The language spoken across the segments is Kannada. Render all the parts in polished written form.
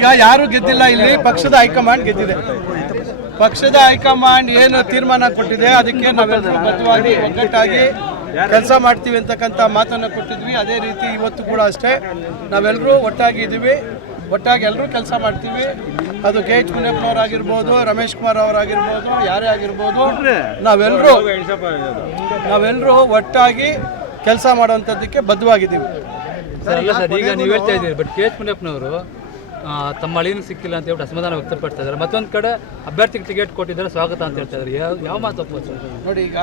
ಈಗ ಯಾರು ಗೆದ್ದಿಲ್ಲ, ಇಲ್ಲಿ ಪಕ್ಷದ ಹೈಕಮಾಂಡ್ ಗೆದ್ದಿದೆ. ಪಕ್ಷದ ಹೈಕಮಾಂಡ್ ಏನು ತೀರ್ಮಾನ ಕೊಟ್ಟಿದೆ ಅದಕ್ಕೆ ನಾವೆಲ್ಲರೂ ಬದ್ಧವಾಗಿ ಒಗ್ಗಟ್ಟಾಗಿ ಕೆಲಸ ಮಾಡ್ತೀವಿ ಅಂತಕ್ಕಂಥ ಮಾತನ್ನು ಕೊಟ್ಟಿದ್ವಿ. ಅದೇ ರೀತಿ ಇವತ್ತು ಕೂಡ ಅಷ್ಟೇ ನಾವೆಲ್ಲರೂ ಒಟ್ಟಾಗಿ ಇದ್ದೀವಿ, ಒಟ್ಟಾಗಿ ಎಲ್ಲರೂ ಕೆಲಸ ಮಾಡ್ತೀವಿ. ಅದು ಕೆ ಎಚ್ ಮುನಿಯಪ್ಪನವರಾಗಿರ್ಬೋದು, ರಮೇಶ್ ಕುಮಾರ್ ಅವರಾಗಿರ್ಬೋದು, ಯಾರೇ ಆಗಿರ್ಬೋದು, ನಾವೆಲ್ಲರೂ ಒಟ್ಟಾಗಿ ಕೆಲಸ ಮಾಡುವಂಥದ್ದಕ್ಕೆ ಬದ್ಧವಾಗಿದ್ದೀವಿ. ಸರ್ ಈಗ ನೀವು ಹೇಳ್ತಾ ಇದ್ದೀರಿ, ಬಟ್ ಕೆ ಎಚ್ ಮುನಿಯಪ್ಪನವರು ತಮ್ಮ ಅಳಿನ ಸಿಕ್ಕಿಲ್ಲ ಅಂತ ಹೇಳ್ಬಿಟ್ಟು ಅಸಮಾಧಾನ ವ್ಯಕ್ತಪಡ್ತಾ ಇದ್ದಾರೆ. ಮತ್ತೊಂದು ಕಡೆ ಅಭ್ಯರ್ಥಿಗೆ ಟಿಕೆಟ್ ಕೊಟ್ಟಿದ್ದಾರೆ, ಸ್ವಾಗತ ಅಂತ ಹೇಳ್ತಾ ಇದ್ದಾರೆ. ಯಾವ ಮಾತು ತಪ್ಪು ಸರ್? ನೋಡಿ, ಈಗ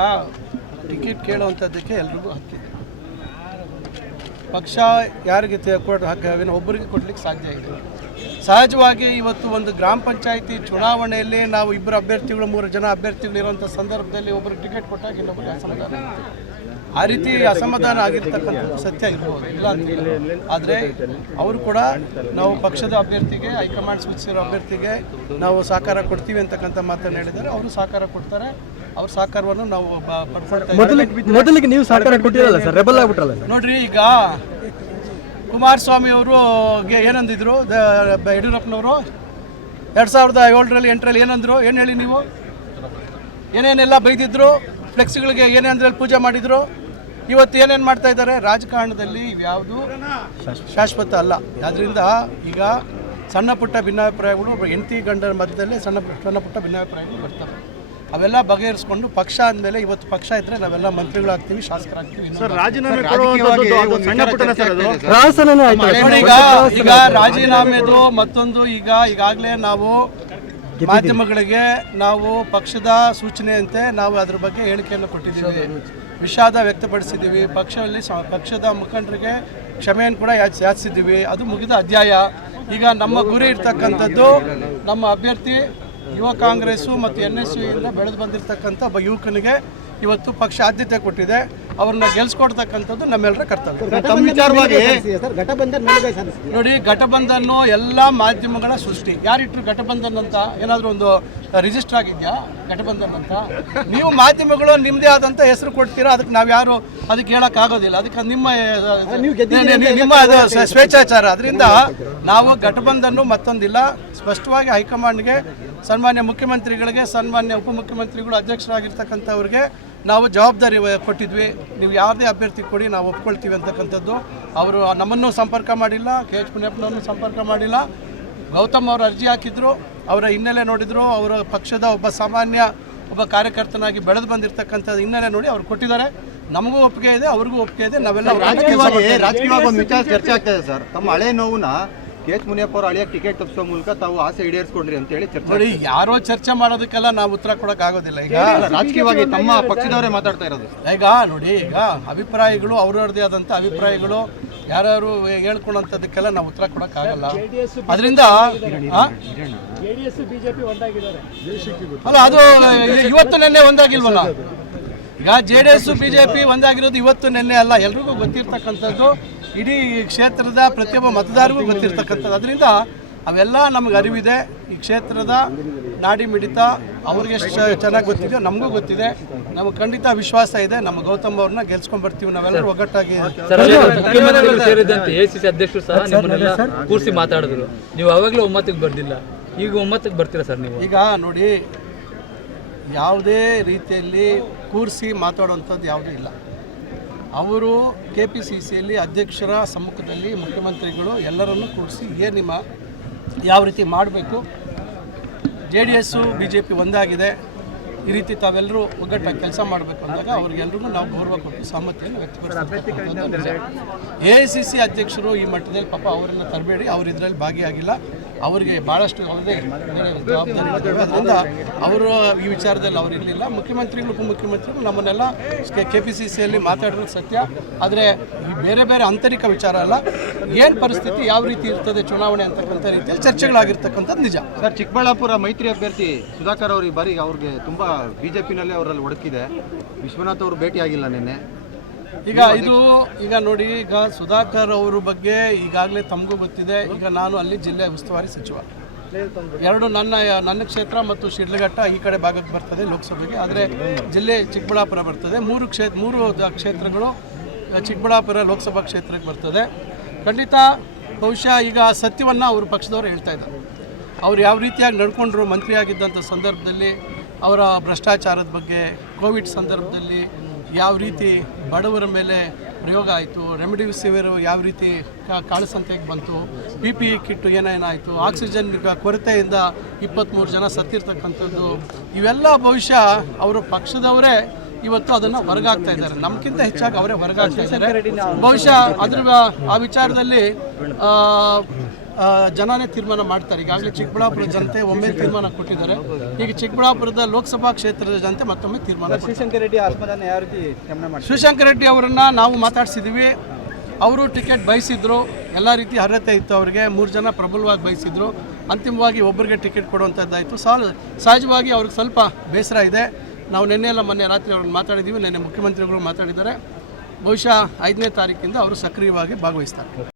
ಟಿಕೆಟ್ ಕೇಳುವಂಥದ್ದಕ್ಕೆ ಎಲ್ರಿಗೂ ಹಕ್ಕಿದೆ. ಪಕ್ಷ ಯಾರಿಗೆ ಒಬ್ಬರಿಗೆ ಕೊಡ್ಲಿಕ್ಕೆ ಸಾಧ್ಯ ಇದೆ. ಸಹಜವಾಗಿ ಇವತ್ತು ಒಂದು ಗ್ರಾಮ ಪಂಚಾಯಿತಿ ಚುನಾವಣೆಯಲ್ಲಿ ನಾವು ಇಬ್ಬರು ಅಭ್ಯರ್ಥಿಗಳು 3 ಜನ ಅಭ್ಯರ್ಥಿಗಳು ಇರುವಂಥ ಸಂದರ್ಭದಲ್ಲಿ ಒಬ್ಬರಿಗೆ ಟಿಕೆಟ್ ಕೊಟ್ಟಾಗ ಇನ್ನೊಬ್ಬರಿಗೆ ಅಸಮಾಧಾನ ಆಗುತ್ತೆ. ಆ ರೀತಿ ಅಸಮಾಧಾನ ಆಗಿರ್ತಕ್ಕಂಥದ್ದು ಸತ್ಯ ಇರ್ಬೋದು, ಇಲ್ಲ ಅಂತಿಲ್ಲ. ಆದರೆ ಅವರು ಕೂಡ ನಾವು ಪಕ್ಷದ ಅಭ್ಯರ್ಥಿಗೆ, ಹೈಕಮಾಂಡ್ ಸೂಚಿಸಿರೋ ಅಭ್ಯರ್ಥಿಗೆ ನಾವು ಸಹಕಾರ ಕೊಡ್ತೀವಿ ಅಂತಕ್ಕಂಥ ಮಾತನ್ನು ಹೇಳಿದ್ದಾರೆ. ಅವರು ಸಹಕಾರ ಕೊಡ್ತಾರೆ. ಅವ್ರ ಸಹಕಾರವನ್ನು ನಾವು ಮೊದಲಿಗೆ ನೀವು ಸಹಕಾರ ಕೊಟ್ಟಿರಲ್ಲ ಸರ್, ರೆಬಲ್ ಆಗ್ಬಿಟ್ರಲ್ಲ. ನೋಡ್ರಿ, ಈಗ ಕುಮಾರಸ್ವಾಮಿ ಅವರು ಏನಂದಿದ್ರು, ಯಡಿಯೂರಪ್ಪನವರು 2007ರಲ್ಲಿ 8ರಲ್ಲಿ ಏನಂದ್ರು, ಏನು ಹೇಳಿ ನೀವು, ಏನೇನೆಲ್ಲ ಬೈದಿದ್ರು, ಫ್ಲೆಕ್ಸ್ಗಳಿಗೆ ಏನೇಂದ್ರಲ್ಲಿ ಪೂಜೆ ಮಾಡಿದ್ರು. ಇವತ್ತು ಏನೇನು ಮಾಡ್ತಾ ಇದ್ದಾರೆ? ರಾಜಕಾರಣದಲ್ಲಿ ಯಾವುದು ಶಾಶ್ವತ ಅಲ್ಲ. ಆದ್ದರಿಂದ ಈಗ ಸಣ್ಣ ಪುಟ್ಟ ಭಿನ್ನಾಭಿಪ್ರಾಯಗಳು, ಹೆಂಡತಿ ಗಂಡರ ಮಧ್ಯದಲ್ಲೇ ಸಣ್ಣ ಪುಟ್ಟ ಭಿನ್ನಾಭಿಪ್ರಾಯಗಳು ಬರ್ತವೆ. ಅವೆಲ್ಲ ಬಗೆಹರಿಸ್ಕೊಂಡು ಪಕ್ಷ ಆದಮೇಲೆ ಇವತ್ತು ಪಕ್ಷ ಇದ್ರೆ ನಾವೆಲ್ಲ ಮಂತ್ರಿಗಳಾಗ್ತೀವಿ, ಶಾಸಕರಾಗ್ತೀವಿ. ಈಗ ರಾಜೀನಾಮೆದು ಮತ್ತೊಂದು ಈಗಾಗಲೇ ನಾವು ಮಾಧ್ಯಮಗಳಿಗೆ ನಾವು ಪಕ್ಷದ ಸೂಚನೆಯಂತೆ ನಾವು ಅದ್ರ ಬಗ್ಗೆ ಹೇಳಿಕೆಯನ್ನು ಕೊಟ್ಟಿದ್ದೀವಿ, ವಿಷಾದ ವ್ಯಕ್ತಪಡಿಸಿದ್ದೀವಿ. ಪಕ್ಷದ ಮುಖಂಡರಿಗೆ ಕ್ಷಮೆಯನ್ನು ಕೂಡ ಯಾಚಿಸಿದ್ದೀವಿ. ಅದು ಮುಗಿದ ಅಧ್ಯಾಯ. ಈಗ ನಮ್ಮ ಗುರಿ ಇರ್ತಕ್ಕಂಥದ್ದು ನಮ್ಮ ಅಭ್ಯರ್ಥಿ ಯುವ ಕಾಂಗ್ರೆಸ್ಸು ಮತ್ತು NSU ಇಂದ ಬೆಳೆದು ಬಂದಿರತಕ್ಕಂಥ ಒಬ್ಬ ಯುವಕನಿಗೆ ಇವತ್ತು ಪಕ್ಷ ಆದ್ಯತೆ ಕೊಟ್ಟಿದೆ. ಅವ್ರನ್ನ ಗೆಲ್ಸ್ಕೊಡ್ತಕ್ಕಂಥದ್ದು ನಮ್ಮೆಲ್ಲರ ಕರ್ತವ್ಯ. ನೋಡಿ, ಘಟಬಂಧನ್ ಎಲ್ಲ ಮಾಧ್ಯಮಗಳ ಸೃಷ್ಟಿ. ಯಾರಿಟ್ರು ಘಟಬಂಧನ್ ಅಂತ? ಏನಾದರೂ ಒಂದು ರಿಜಿಸ್ಟರ್ ಆಗಿದೆಯಾ ಘಟಬಂಧನ್ ಅಂತ? ನೀವು ಮಾಧ್ಯಮಗಳು ನಿಮ್ಮದೇ ಆದಂಥ ಹೆಸರು ಕೊಡ್ತೀರಾ, ಅದಕ್ಕೆ ನಾವು ಯಾರು ಅದಕ್ಕೆ ಹೇಳೋಕ್ಕಾಗೋದಿಲ್ಲ. ಅದಕ್ಕೆ ನಿಮ್ಮ ಸ್ವೇಚ್ಛಾಚಾರ. ಅದರಿಂದ ನಾವು ಘಟಬಂಧನ್ ಮತ್ತೊಂದಿಲ್ಲ. ಸ್ಪಷ್ಟವಾಗಿ ಹೈಕಮಾಂಡ್ಗೆ, ಸನ್ಮಾನ್ಯ ಮುಖ್ಯಮಂತ್ರಿಗಳಿಗೆ, ಸನ್ಮಾನ್ಯ ಉಪಮುಖ್ಯಮಂತ್ರಿಗಳು, ಅಧ್ಯಕ್ಷರಾಗಿರ್ತಕ್ಕಂಥವ್ರಿಗೆ ನಾವು ಜವಾಬ್ದಾರಿ ಕೊಟ್ಟಿದ್ವಿ. ನೀವು ಯಾವುದೇ ಅಭ್ಯರ್ಥಿ ಕೊಡಿ, ನಾವು ಒಪ್ಕೊಳ್ತೀವಿ ಅಂತಕ್ಕಂಥದ್ದು. ಅವರು ನಮ್ಮನ್ನು ಸಂಪರ್ಕ ಮಾಡಿಲ್ಲ, ಕೆ ಎಚ್ ಮುನಿಯಪ್ಪನವ್ರನ್ನು ಸಂಪರ್ಕ ಮಾಡಿಲ್ಲ. ಗೌತಮ್ ಅವರು ಅರ್ಜಿ ಹಾಕಿದ್ರು, ಅವರ ಹಿನ್ನೆಲೆ ನೋಡಿದ್ರು. ಅವರ ಪಕ್ಷದ ಒಬ್ಬ ಕಾರ್ಯಕರ್ತನಾಗಿ ಬೆಳೆದು ಬಂದಿರತಕ್ಕಂಥದ್ದು ಹಿನ್ನೆಲೆ ನೋಡಿ ಅವ್ರು ಕೊಟ್ಟಿದ್ದಾರೆ. ನಮಗೂ ಒಪ್ಪಿಗೆ ಇದೆ, ಅವ್ರಿಗೂ ಒಪ್ಪಿಗೆ ಇದೆ. ನಾವೆಲ್ಲ ರಾಜಕೀಯವಾಗಿ ಒಂದು ವಿಚಾರ ಚರ್ಚೆ ಆಗ್ತಾ ಇದೆ ಸರ್. ತಮ್ಮ ಹಳೆ ನೋವುನ ಕೆ ಎಚ್ ಮುನಿಯಪ್ಪ ಅವರು ಹಳೆಯ ಟಿಕೆಟ್ ತಪ್ಪಿಸೋ ಮೂಲಕ ತಾವು ಆಸೆ ಈಡೇರಿಸ್ಕೊಂಡ್ರಿ ಅಂತ ಹೇಳಿ ಚರ್ಚೆ. ನೋಡಿ, ಯಾರೋ ಚರ್ಚೆ ಮಾಡೋದಕ್ಕೆಲ್ಲ ನಾವು ಉತ್ತರ ಕೊಡೋಕೆ ಆಗೋದಿಲ್ಲ. ಈಗ ರಾಜಕೀಯವಾಗಿ ತಮ್ಮ ಪಕ್ಷದವರೇ ಮಾತಾಡ್ತಾ ಇರೋದು. ಈಗ ನೋಡಿ, ಈಗ ಅಭಿಪ್ರಾಯಗಳು ಅವ್ರವ್ರದೇ ಆದಂಥ ಅಭಿಪ್ರಾಯಗಳು ಯಾರು ಹೇಳ್ಕೊಳ್ಳೋಂಥದ್ದಕ್ಕೆಲ್ಲ ನಾವು ಉತ್ತರ ಕೊಡೋಕ್ಕಾಗಲ್ಲ. ಅದರಿಂದ ಅಲ್ಲ, ಅದು ಇವತ್ತು ನೆನ್ನೆ ಒಂದಾಗಿಲ್ವಲ್ಲ. ಈಗ JDS BJP ಒಂದಾಗಿರೋದು ಇವತ್ತು ನೆನ್ನೆ ಅಲ್ಲ, ಎಲ್ರಿಗೂ ಗೊತ್ತಿರ್ತಕ್ಕಂಥದ್ದು. ಇಡೀ ಕ್ಷೇತ್ರದ ಪ್ರತಿಯೊಬ್ಬ ಮತದಾರರಿಗೂ ಗೊತ್ತಿರ್ತಕ್ಕಂಥದ್ದು. ಅದರಿಂದ ಅವೆಲ್ಲ ನಮಗೆ ಅರಿವಿದೆ. ಈ ಕ್ಷೇತ್ರದ ನಾಡಿ ಮಿಡಿತ ಅವ್ರಿಗೆ ಚೆನ್ನಾಗಿ ಗೊತ್ತಿದೆ, ನಮಗೂ ಗೊತ್ತಿದೆ. ನಮಗೆ ಖಂಡಿತ ವಿಶ್ವಾಸ ಇದೆ. ನಮ್ಮ ಗೌತಮ್ ಅವ್ರನ್ನ ಗೆಲ್ಸ್ಕೊಂಡ್ ಬರ್ತೀವಿ ನಾವೆಲ್ಲರೂ ಒಗ್ಗಟ್ಟಾಗಿ. ಮುಖ್ಯಮಂತ್ರಿಗಳು ಸೇರಿದಂತೆ ACC ಅಧ್ಯಕ್ಷರು ಸಹ ನಿಮ್ಮನ್ನೆಲ್ಲ ಕೂರಿಸಿ ಮಾತಾಡಿದ್ರು. ನೀವು ಅವಾಗಲೂ ಒಮ್ಮತಕ್ಕೆ ಬರ್ದಿಲ್ಲ, ಈಗ ಒಮ್ಮತಕ್ಕೆ ಬರ್ತೀರಾ ಸರ್ ನೀವು? ಈಗ ನೋಡಿ, ಯಾವುದೇ ರೀತಿಯಲ್ಲಿ ಕೂರಿಸಿ ಮಾತಾಡುವಂಥದ್ದು ಯಾವುದೂ ಇಲ್ಲ. ಅವರು KPCCಯಲ್ಲಿ ಅಧ್ಯಕ್ಷರ ಸಮ್ಮುಖದಲ್ಲಿ ಮುಖ್ಯಮಂತ್ರಿಗಳು ಎಲ್ಲರನ್ನೂ ಕೂರಿಸಿ ಯಾವ ರೀತಿ ಮಾಡಬೇಕು, JDS BJP ಒಂದಾಗಿದೆ, ಈ ರೀತಿ ತಾವೆಲ್ಲರೂ ಒಗ್ಗಟ್ಟಾಗಿ ಕೆಲಸ ಮಾಡಬೇಕು ಅಂದಾಗ ಅವ್ರಿಗೆಲ್ರಿಗೂ ನಾವು ಗೌರವ ಕೊಟ್ಟು ಸಮ್ಮತಿಯನ್ನು ವ್ಯಕ್ತಪಡಿಸ್ತೀವಿ. AICC ಅಧ್ಯಕ್ಷರು ಈ ಮಟ್ಟದಲ್ಲಿ ಪಾಪ ಅವರನ್ನು ತರಬೇಡಿ, ಅವರು ಇದರಲ್ಲಿ ಭಾಗಿಯಾಗಿಲ್ಲ. ಅವರಿಗೆ ಭಾಳಷ್ಟು ಅವರದೇ ಜವಾಬ್ದಾರಿ ಇರ್ತದೆ. ಅದರಿಂದ ಅವರು ಈ ವಿಚಾರದಲ್ಲಿ ಅವರು ಇರಲಿಲ್ಲ. ಮುಖ್ಯಮಂತ್ರಿಗಳು, ಉಪಮುಖ್ಯಮಂತ್ರಿಗಳು ನಮ್ಮನ್ನೆಲ್ಲ KPCCಯಲ್ಲಿ ಮಾತಾಡಿರೋದು ಸತ್ಯ. ಆದರೆ ಈ ಬೇರೆ ಬೇರೆ ಆಂತರಿಕ ವಿಚಾರ ಅಲ್ಲ. ಏನು ಪರಿಸ್ಥಿತಿ, ಯಾವ ರೀತಿ ಇರ್ತದೆ ಚುನಾವಣೆ ಅಂತಕ್ಕಂಥ ರೀತಿಯಲ್ಲಿ ಚರ್ಚೆಗಳಾಗಿರ್ತಕ್ಕಂಥದ್ದು ನಿಜ. ಸರ್, ಚಿಕ್ಕಬಳ್ಳಾಪುರ ಮೈತ್ರಿ ಅಭ್ಯರ್ಥಿ ಸುಧಾಕರ್ ಅವರು ಈ ಬಾರಿ ಅವ್ರಿಗೆ ತುಂಬ BJPನಲ್ಲಿ ಅವರಲ್ಲಿ ಒಡಕಿದೆ. ವಿಶ್ವನಾಥ್ ಅವರು ಭೇಟಿಯಾಗಿಲ್ಲ ನಿನ್ನೆ. ಈಗ ನೋಡಿ, ಈಗ ಸುಧಾಕರ್ ಅವರ ಬಗ್ಗೆ ಈಗಾಗಲೇ ತಮಗೂ ಗೊತ್ತಿದೆ. ಈಗ ನಾನು ಅಲ್ಲಿ ಜಿಲ್ಲೆ ಉಸ್ತುವಾರಿ ಸಚಿವ. ಎರಡು ನನ್ನ ಕ್ಷೇತ್ರ ಮತ್ತು ಶಿಡ್ಲಘಟ್ಟ ಈ ಕಡೆ ಭಾಗಕ್ಕೆ ಬರ್ತದೆ ಲೋಕಸಭೆಗೆ. ಆದರೆ ಜಿಲ್ಲೆ ಚಿಕ್ಕಬಳ್ಳಾಪುರ ಬರ್ತದೆ. ಮೂರು ಕ್ಷೇತ್ರಗಳು ಚಿಕ್ಕಬಳ್ಳಾಪುರ ಲೋಕಸಭಾ ಕ್ಷೇತ್ರಕ್ಕೆ ಬರ್ತದೆ. ಖಂಡಿತ ಬಹುಶಃ ಈಗ ಸತ್ಯವನ್ನು ಅವ್ರ ಪಕ್ಷದವರು ಹೇಳ್ತಾ ಇದ್ದಾರೆ. ಅವ್ರು ಯಾವ ರೀತಿಯಾಗಿ ನಡ್ಕೊಂಡ್ರು ಮಂತ್ರಿ ಆಗಿದ್ದಂಥ ಸಂದರ್ಭದಲ್ಲಿ, ಅವರ ಭ್ರಷ್ಟಾಚಾರದ ಬಗ್ಗೆ, ಕೋವಿಡ್ ಸಂದರ್ಭದಲ್ಲಿ ಯಾವ ರೀತಿ ಬಡವರ ಮೇಲೆ ಪ್ರಯೋಗ ಆಯಿತು, ರೆಮಿಡಿಸಿವಿರ್ ಯಾವ ರೀತಿ ಕಾಳಸಂತೆಗೆ ಬಂತು, PPE ಕಿಟ್ಟು ಏನೇನಾಯಿತು, ಆಕ್ಸಿಜನ್ ಕೊರತೆಯಿಂದ 23 ಜನ ಸತ್ತಿರ್ತಕ್ಕಂಥದ್ದು, ಇವೆಲ್ಲ ಬಹುಶಃ ಅವರು ಪಕ್ಷದವರೇ ಇವತ್ತು ಅದನ್ನು ಹೊರಗಾಗ್ತಾ ಇದ್ದಾರೆ. ನಮ್ಗಿಂತ ಹೆಚ್ಚಾಗಿ ಅವರೇ ಹೊರಗಾಗ್ತಾ ಇದ್ದಾರೆ. ಬಹುಶಃ ಆ ವಿಚಾರದಲ್ಲಿ ಜನನೇ ತೀರ್ಮಾನ ಮಾಡ್ತಾರೆ. ಈಗಾಗಲೇ ಚಿಕ್ಕಬಳ್ಳಾಪುರ ಜನತೆ ಒಮ್ಮೆ ತೀರ್ಮಾನ ಕೊಟ್ಟಿದ್ದಾರೆ. ಈಗ ಚಿಕ್ಕಬಳ್ಳಾಪುರದ ಲೋಕಸಭಾ ಕ್ಷೇತ್ರದ ಜನತೆ ಮತ್ತೊಮ್ಮೆ ತೀರ್ಮಾನ. ಶಿವಶಂಕರ್ ರೆಡ್ಡಿ ಅಸಮಾಧಾನ ಯಾವ ರೀತಿ ಗಮನ ಮಾಡಿ? ಶಿವಶಂಕರ್ ರೆಡ್ಡಿ ಅವರನ್ನು ನಾವು ಮಾತಾಡ್ಸಿದ್ದೀವಿ. ಅವರು ಟಿಕೆಟ್ ಬಯಸಿದ್ರು, ಎಲ್ಲ ರೀತಿ ಅರ್ಹತೆ ಇತ್ತು ಅವರಿಗೆ. 3 ಜನ ಪ್ರಬಲವಾಗಿ ಬಯಸಿದ್ರು. ಅಂತಿಮವಾಗಿ ಒಬ್ಬರಿಗೆ ಟಿಕೆಟ್ ಕೊಡುವಂಥದ್ದಾಯಿತು. ಸಹಜವಾಗಿ ಅವ್ರಿಗೆ ಸ್ವಲ್ಪ ಬೇಸರ ಇದೆ. ನಾವು ಮೊನ್ನೆ ರಾತ್ರಿ ಅವ್ರನ್ನ ಮಾತಾಡಿದ್ದೀವಿ. ನಿನ್ನೆ ಮುಖ್ಯಮಂತ್ರಿಗಳು ಮಾತಾಡಿದ್ದಾರೆ. ಬಹುಶಃ 5ನೇ ತಾರೀಕಿಂದ ಅವರು ಸಕ್ರಿಯವಾಗಿ ಭಾಗವಹಿಸ್ತಾರೆ.